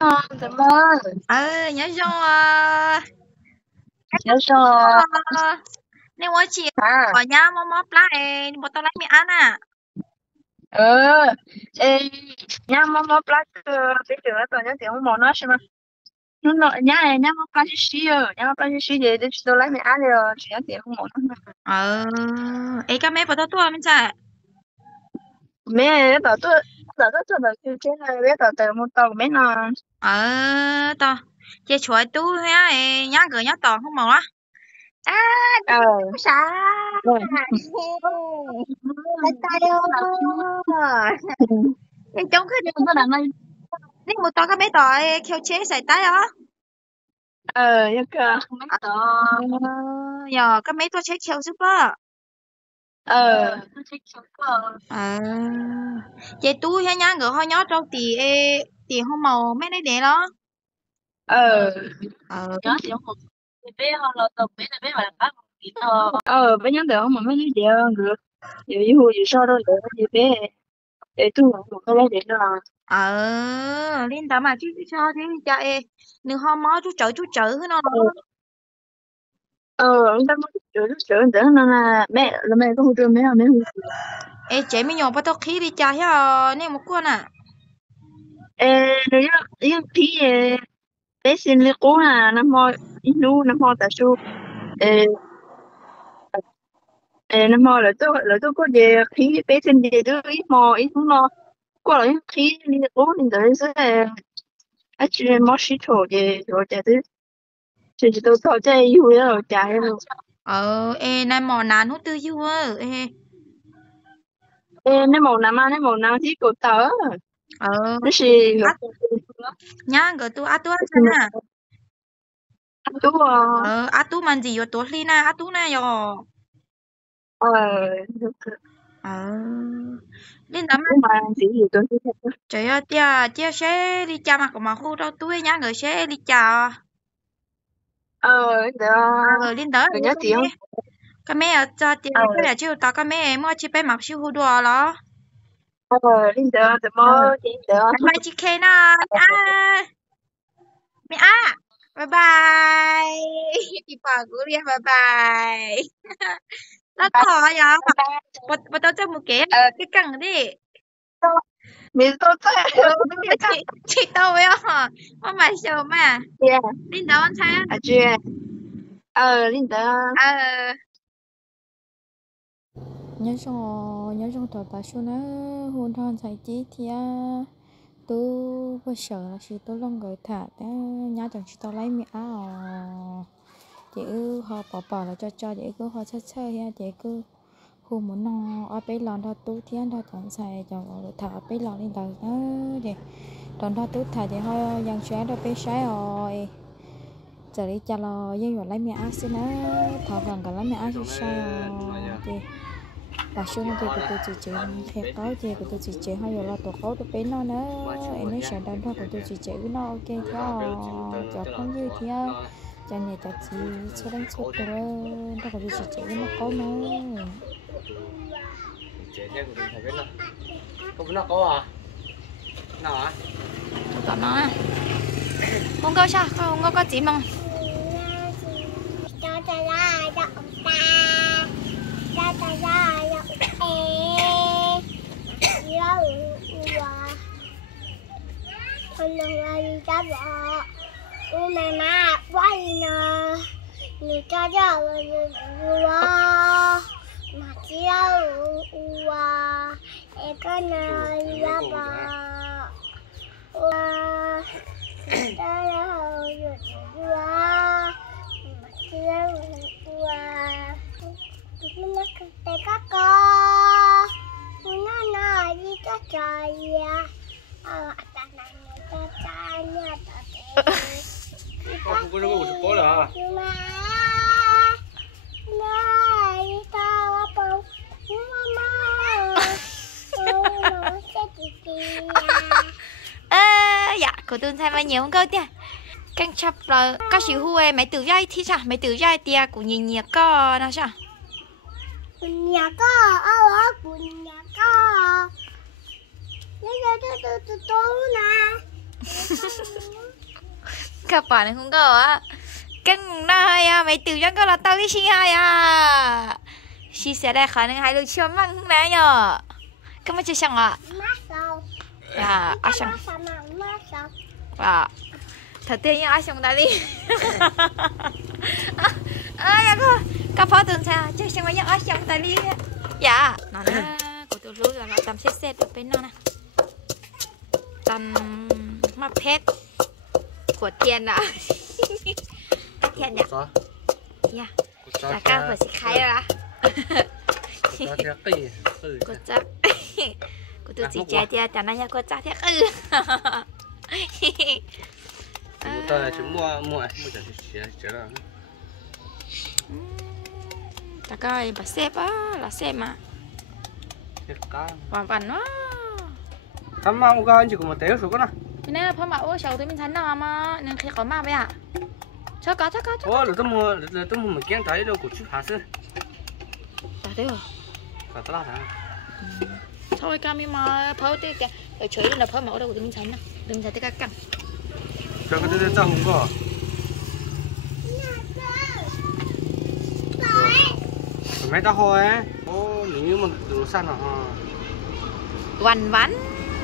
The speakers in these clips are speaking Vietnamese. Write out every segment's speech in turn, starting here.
Cảm ơn. Nhớ rồi. Nhớ rồi. Nếu mà chị À. ở nhà mò plá một tao lấy mì ăn à. Ê, nhà mama plata cái chỗ đó nhá tiếng món nó xem nó nhà mama plata xí nhà mama plata xí để tôi lấy mẹ ăn rồi chỉ nhá tiếng món Cái mẹ bắt tôi mình chạy. mẹ bảo tôi bảo cái này bé bảo tôi một tàu mẹ nó Tao. Chị chuối tu ha, nhá gửi nhá tỏ không màu á. À, ờ sao? rồi Tay tay ơi. Cái trông cái nhưng mà đằng này nếu một tao cái bé tỏ kêu chế sải tay á. như cơ mấy tàu Giờ cái mấy tôi chế kêu giúp á. tôi thích sống cơ À, chị tu ha nhá gửi hoa nhó trong tì không màu mấy đấy để đó. ờ Ờ. nhớ thì không bé họ là tàu bé này bé mà bác bé nhớ được mà mấy đứa gì được giờ yêu gì sao đâu để gì bé để tôi một cái lấy để đó Liên tao mà chứ cho thế thì chạy đừng ho mó chú chở nó. ông ta muốn chữa để nó là mẹ có hỗ trợ mẹ hỗ trợ Chế mình nhỏ bắt đầu khí đi chạy ha nên một con à. rồi những tí bé xin lấy cố là năm mò tại sao năm mò là tôi có về khí bé xin về tôi ít không lo qua lại khí đi cố nên tới sẽ ở trên mò xí thổ về rồi chạy tới chỉ tôi thọ chạy yêu rồi chạy rồi Này mò nán hút tư yêu nếu màu nam thì cổ tớ ờ nó gì nhá gỡ tu ăn nè chú tu man gì yo tu li na tu na yo ờ ờ Liên tao mà chú mà chỉ gì tôi chỉ thích trời ơi tia sẽ đi chào mà có mà khu đâu tôi nhá gỡ sẽ đi chào được Liên tao người nhớ tiếng cái mẹ ở cho tia ờ cái là chứ tao cái mẹ mua chỉ bé mặc siêu hú đùa đó linh được từ ờ mơ chị được bye bye chị Ken à mẹ à bye bye chị bảo của đi bye bye nó bye thò vậy bye bắt đầu cho một cái cẳng đi mình tốt thế chị tao ấy hả mà mày sợ mà yeah đi đâu anh thấy à chưa linh được ờ nhớ trong tờ bà số nó hôn thon sai chí thì tôi bây giờ là chỉ tôi lòng người thả đó nhớ chẳng chỉ tôi lấy mi áo chị họ bỏ là cho chị cứ họ chơi ha chị cứ khu muốn nó ở bên lòn đó tú thiên đó chẳng xài cho thả bên lòn lên đó thì đòn đó tú thả thì họ dàn xóa đó bên trái rồi giờ đi cho lo với rồi lấy mi áo xin á thọ gần cả lấy mi áo sai rồi thì bà xưa nó thì của tôi chỉ theo có thì của tôi chỉ hay là tổ khấu tôi bên nó nữa em nói sẽ đàn thôi của tôi chỉ với nó ok theo cho không như thì cho nhà cho chị sẽ đánh số tôi đó của tôi chỉ với nó có nữa chế theo của mình phải biết nào không nó có à nào à có nó không có sao không có gì mà cho ta ra cho ông ta ra con đi cho vợ mẹ má quay nè người cho mà chiếu em có nơi ra vợ ta ra nó các con nó đi cho trời ta này cho cha nha không có đâu có là mà nó đi tao bông mama nó sẽ chị dạ của tôi thay bao nhiêu không cơ tia căng chập là các sự hùa mày tự dây thì sao mày tự dây tia của nhìn nhiệt co nào sao nhà có của nhà có lấy ra tôi nè Các bạn không có á. Căng này à, mày tự cho con là tao đi xin hai à. Chị sẽ đại khả năng hai đứa chưa măng không nè nhở. Các bạn chưa xong à? À, ai xong? À, thật tiên ai xong ta đi. Dạ thôi, các phó tuần sao? Chắc xong rồi ai xong ta đi. Dạ, nó nè, của tôi lúc là tầm xét được bên nó nè. Tầm mà phép của tiền à. Tiền nhỉ? Dạ. Là cao vừa xịt khai rồi à? Cô chắc. Cô tôi chỉ trẻ thì chẳng ai cô chắc thế ư. Tôi là chúng mua chẳng chế rồi. Ta coi bà xếp á, là xem mà. Vằn vằn quá. Thăm mau coi chỉ có một téo số con nào. Cái này là phá mạo sầu tôi mình thấy nào mà nên khi có mà vậy à? Cho có. Ồ, là tôi mua một kiện trái đâu của chú Hà Sơn. Đã thế rồi. Cả tao hả? Thôi cam mà phá tới cái ở chuối là phá mạo đâu của tôi mình thấy nào. Đừng thấy cái căng. Cho cái tôi không có. Mấy tao hồi á. Ô, như mà đồ săn hả? Vằn vắn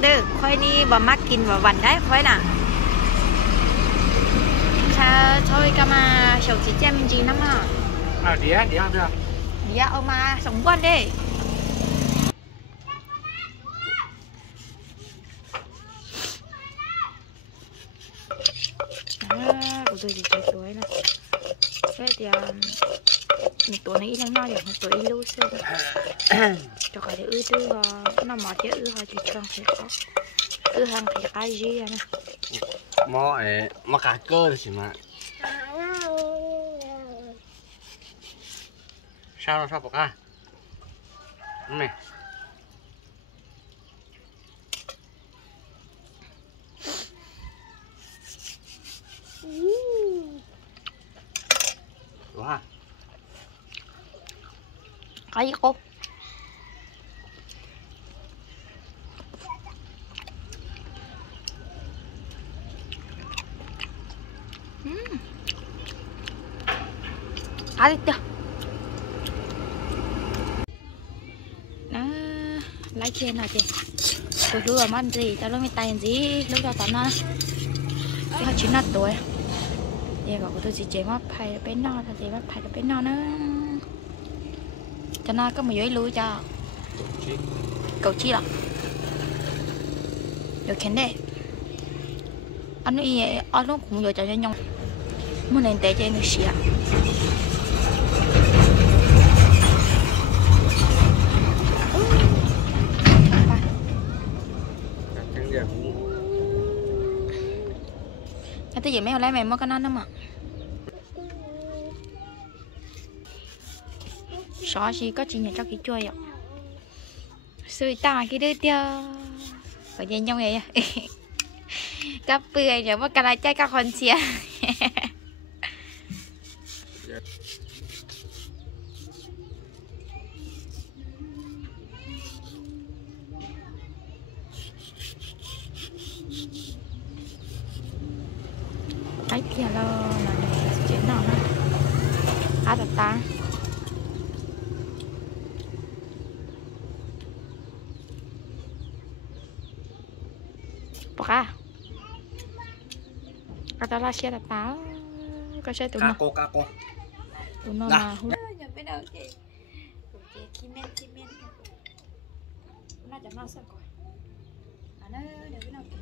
được, khoai ni bà mắc kín và vằn đấy, khoai nè. Sao thôi cam mà sầu chỉ cho mình gì lắm à? À, đĩa chưa? Đĩa ông mà sống quan đi. Của tôi chỉ chơi chuối nè. Thế thì một tuổi này ít lắm nói được, một tuổi ít lưu xưa rồi. Cho cả để ư tư nó mọt chứ ư hơi chỉ trong phải có ư hàng phải cái gì nè. Mà cả cơ thì mà. Sao bọc à? Này. Wow. Cái gì cô? Ăn đi chưa? Đó, lấy chiên nào chị? Tôi đưa mà ăn gì? Tao lúc mới tay gì? Lúc đó tao nó cái họ chín nát tuổi. Giờ bảo của tôi chỉ chế mắt phải là bên nó, thì mắt phải là bên nó nữa. Cho nó có một giấy lui cho. Cầu chi là? Được khen đấy. Anh nói anh lúc cũng vừa cho nhau. Muốn nên té cho em xì à? Tới giờ mấy hồi lấy mày mới có ăn đó mà. Xó gì có chị nhà cho cái chuối ạ. Xui ta cái đứa tiêu. Ở nhà nhau vậy à. Cắp bươi rồi mà cả lại chạy các con xìa. Đấy kia là chuyện nào ha. Khá là ta. Bọc à. Kata là xe là táo. Có xe tụi nó. Kako. Tụi nó mà hút. Nhập bên đâu chị. Chị kim men. Nó chẳng nó sao coi. Nó để bên đâu kìa.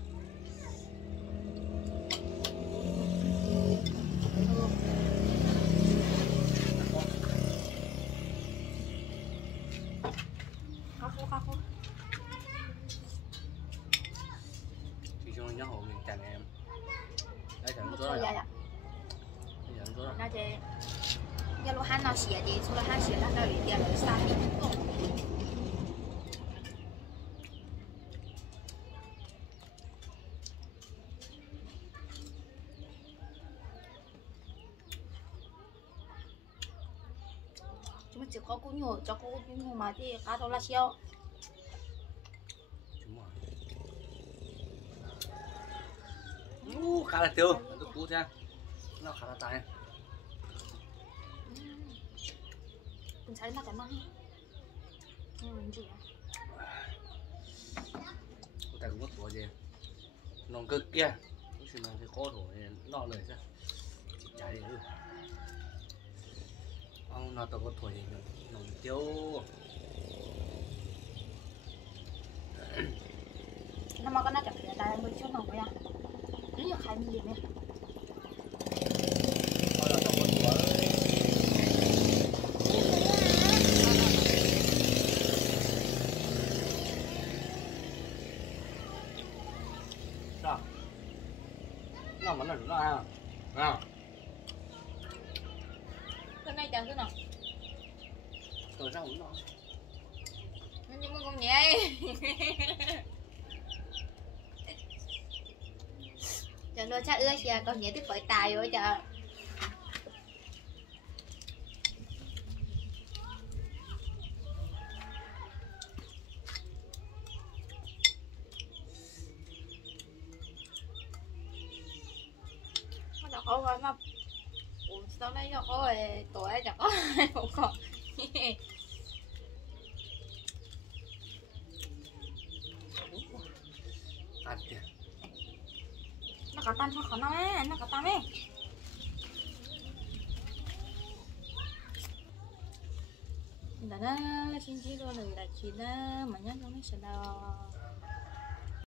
Kako. Chị cho nhớ hộ mình chàng em. Đấy chẳng có rồi. rồi. Nó chị. Nhà lô han nào xỉa thì số là han xỉa là nó bị tiền là sao đi. Chúng mình chỉ có cú nhổ cho cú nhổ mà thì cá đâu là siêu. cá là tiêu tôi cú thế nó khá là tài mình thấy nó cái măng mình gì tại cũng có tuổi gì nòng cực kia cũng xin cái khó thổi nó lời ra chỉ trái đi ông nó tao có thổi nòng tiêu nó mà có nó chặt cái tay mới chút nòng vậy à nếu như khai mình gì nè nó vẫn là nó à à cái này chẳng thứ nào rồi sao cũng nó nhưng mà con nhẹ chẳng đâu chắc ưa chị con nhẹ thì phải tài rồi chờ nó có coi mà sao đấy nó có tuổi chẳng có không còn ăn kìa nó có tan không nó á nó có tan ấy đó đó xin chỉ rồi là chị đó mà nhớ trong cái sợi đào